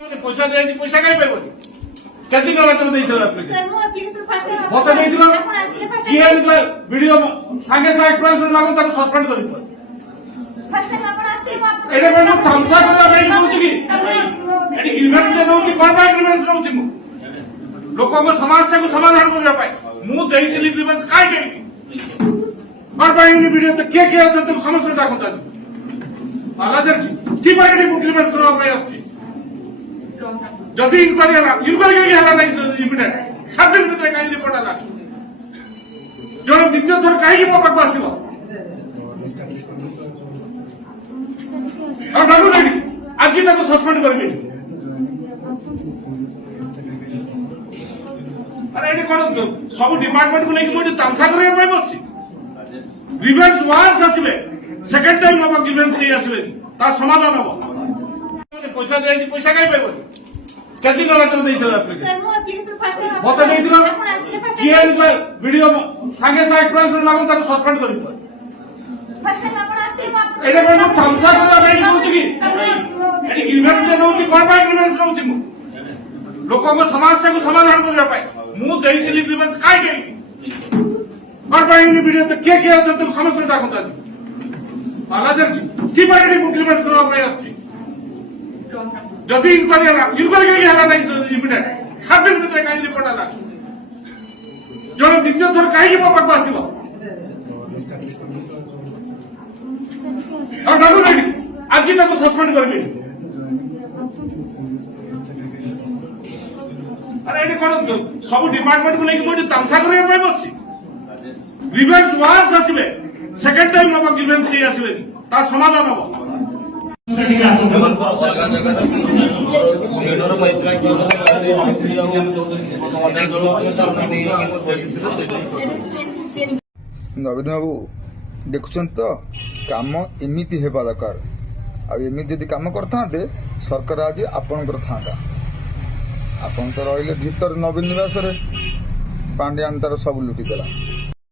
पैसा दिया पैसा कहीं पाइबनी केती टका तुम देइथिला एप्लिकेशन मते देइथिला किए वीडियो संगे संगे एक्सप्लेनेशन मागो ताको सस्पेंड करि एडे बंद थम्स अप करला बेट होउची की एडी ग्रीवेंस होउची कोन बाय ग्रीवेंस होउची मु लोको को समस्या को समाधान करबा पाए मु देइथिली ग्रीवेंस काय के कोन बाय इन वीडियो तो के तुम समस्या डाकंता पाला जर की बाय ग्रीवेंस रो पे आछी जदि इनक्वारी हला नहीं इमिडिएट 7 दिन भीतर कहीं रिपोर्ट हला जण द्वितीय थर कहीं मो पाक आसीबो और डाकू नहीं आज तक सस्पेंड करबे अरे एडी कोन सब डिपार्टमेंट को लेके कोठी तामसा करे पे बसछि ग्रीवेंस वास आसीबे सेकंड टाइम हम ग्रीवेंस नहीं आसीबे ता समाधान हो पैसा देई पैसा काई पाइबनी केती टका तुम देइथिला एप्लिकेशन मते देइथिला किए वीडियो संगे संगे एक्सप्लेनेशन मागो ताको सस्पेंड करि एडे बंद थम्स अप करला बेट होउची की एडी ग्रीवेंस होउची कोन बाय ग्रीवेंस होउची मु लोको को समस्या को समाधान करबा पाए मु देइथिली ग्रीवेंस काय के कोन बाय इन वीडियो तो के तुम समस्या डाकंता पाला जर की बाय ग्रीवेंस रो पे आछी जदि इनक्वारी हला नहीं इमिडिएट 7 दिन भीतर कहीं रिपोर्ट हला जण द्वितीय थर कहीं मो पाक आसीबो और डाकू नहीं आज तक सस्पेंड करबे अरे एडी कोन सब डिपार्टमेंट को लेके कोठी तामसा करे पे बसछि ग्रीवेंस वास आसीबे सेकंड टाइम हम ग्रीवेंस नहीं आसीबे ता समाधान हो नवीन बाबू देखुं तो कम एमती हेबा दरकार आमती यदि कम करते सरकार आज आपणकर था आपन तो रही भीतर नवीन निवास पांड्यान तार सब लुटिदेला